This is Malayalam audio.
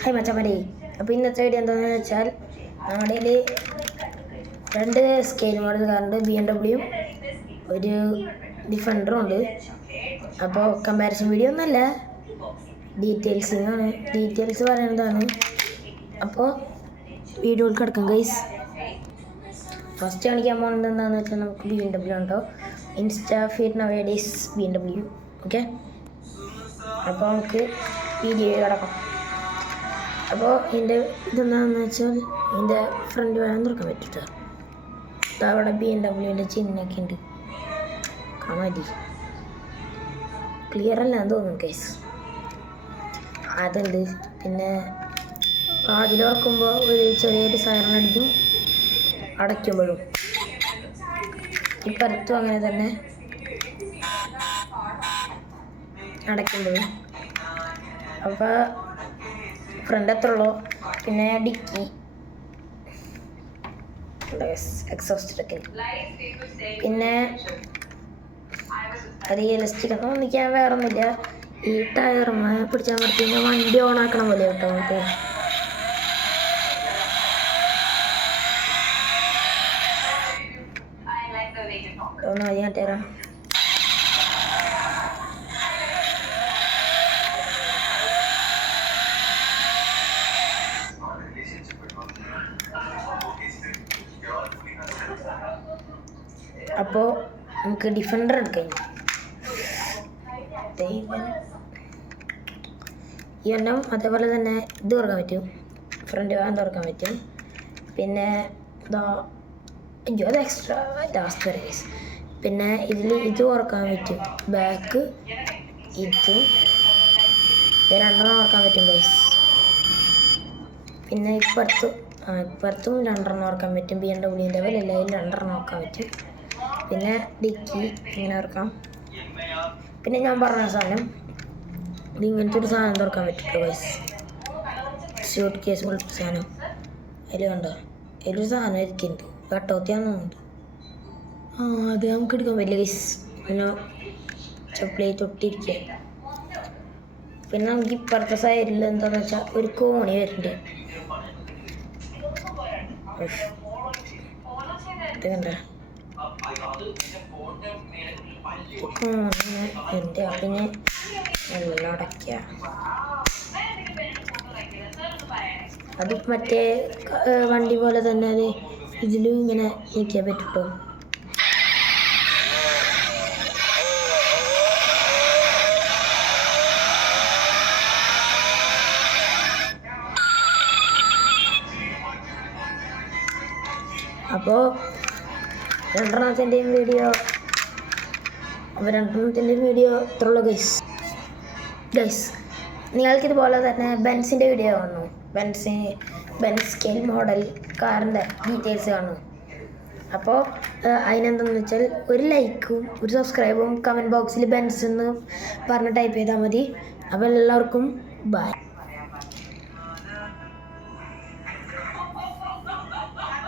ഹായ് മച്ചമാരെ. അപ്പോൾ ഇന്നത്തെ വീഡിയോ എന്താണെന്ന് വെച്ചാൽ നമ്മുടെ രണ്ട് സ്കെയിൽ മോഡൽ കാറുണ്ട്, BMW ഒരു ഡിഫൻഡറും ഉണ്ട്. അപ്പോൾ കമ്പാരിസൺ വീഡിയോ ഒന്നല്ല, ഡീറ്റെയിൽസിങ് ആണ്. ഡീറ്റെയിൽസ് പറയുന്നതാണ്. അപ്പോൾ വീഡിയോയിൽ കിടക്കാം ഗൈസ്. ഫസ്റ്റ് കാണിക്കാൻ പോകുന്നത് എന്താണെന്ന് വെച്ചാൽ നമുക്ക് BMW ഉണ്ടോ ഇൻസ്റ്റാ ഫീഡ് നവേഡേയ്സ് BMW. ഓക്കെ, അപ്പോൾ നമുക്ക് വീഡിയോ കിടക്കാം. അപ്പോൾ ഇതിൻ്റെ ഇതെന്താണെന്ന് വെച്ചാൽ ഇതിൻ്റെ ഫ്രണ്ട് വേണം തുറക്കാൻ പറ്റിട്ട് അവിടെ BMW ചിഹ്നമൊക്കെ ഉണ്ട്, കാണാൻ മതി. ക്ലിയർ അല്ല എന്ന് തോന്നുന്നു കേസ്. അതുണ്ട്. പിന്നെ വാതിൽ തുറക്കുമ്പോൾ ഒരു ചെറിയൊരു സൈറൺ അടിക്കും, അടയ്ക്കുമ്പോഴും. ഇപ്പുറത്തും അങ്ങനെ തന്നെ അടയ്ക്കുമ്പോഴും. അപ്പോൾ ഫ്രണ്ട് എത്ര ഉള്ളൂ. പിന്നെ ഡിക്കി എക്സോസ്റ്റ്, പിന്നെ റിയലിസ്റ്റിക് ഒന്നും നിൽക്കാൻ വേറെ ഒന്നുമില്ല. ഈ ടയറുമ്മ പിടിച്ചാൽ പറ്റി പിന്നെ വണ്ടി ഓൺ ആക്കണ പോലെ കേട്ടോ നമുക്ക്. ഒന്ന് മതി കാട്ടിത്തരാം. അപ്പോൾ നമുക്ക് ഡിഫൻഡർ എടുക്കാം. ഈ എണ്ണം അതേപോലെ തന്നെ ഇത് തുറക്കാൻ പറ്റും, ഫ്രണ്ട് വാൻ തുറക്കാൻ പറ്റും. പിന്നെ അത് എക്സ്ട്രാ ലാസ്റ്റ് വരെ. പിന്നെ ഇതിൽ ഇത് തുറക്കാൻ പറ്റും, ബാക്ക് ഇതും രണ്ടെണ്ണം തുറക്കാൻ പറ്റും ഗൈസ്. പിന്നെ ഇപ്പുറത്തും രണ്ടെണ്ണം തുറക്കാൻ പറ്റും. BMW പോലെ എല്ലാവരും രണ്ടെണ്ണം നോക്കാൻ പറ്റും. പിന്നെ ഡിക്കി ഇങ്ങനെ തുറക്കാം. പിന്നെ ഞാൻ പറഞ്ഞ സാധനം ഇങ്ങനത്തെ ഒരു സാധനം തുറക്കാൻ പറ്റും ഗൈസ്. സ്യൂട്ട് കേസ് പോലത്തെ സാധനം അതിൽ കണ്ടോ, അതിലൊരു സാധനം ഇരിക്കുന്നുണ്ട്, കട്ടോത്തിയാന്ന് തോന്നുന്നുണ്ട്. അത് നമുക്ക് എടുക്കാൻ പറ്റില്ല ഗൈസ്. പിന്നെ ചപ്പിളി തൊട്ടിരിക്കുക. പിന്നെ നമുക്ക് ഇപ്പുറത്തെ സൈഡിൽ എന്താണെന്ന് വെച്ചാൽ ഒരു കോണി വരുന്നുണ്ട്. ഇത് കണ്ട എൻ്റെ പിന്നെ എല്ലാം അടയ്ക്കുക. അത് മറ്റേ വണ്ടി പോലെ തന്നെ അത് ഇതിലും ഇങ്ങനെ നീക്കാൻ പറ്റുട്ടോ. അപ്പോൾ രണ്ടെണ്ണത്തിൻ്റെയും വീഡിയോ ഇത്രയുള്ള ഗൈസ്. നിങ്ങൾക്കിതുപോലെ തന്നെ ബെൻസിൻ്റെ വീഡിയോ കാണുന്നു, ബെൻസ് സ്കെയിൽ മോഡൽ കാറിൻ്റെ ഡീറ്റെയിൽസ് കാണുന്നു. അപ്പോൾ അതിനെന്താണെന്ന് വെച്ചാൽ ഒരു ലൈക്കും ഒരു സബ്സ്ക്രൈബും കമൻറ്റ് ബോക്സിൽ ബെൻസ് എന്ന് പറഞ്ഞ് ടൈപ്പ് ചെയ്താൽ മതി. അപ്പോൾ എല്ലാവർക്കും ബൈ.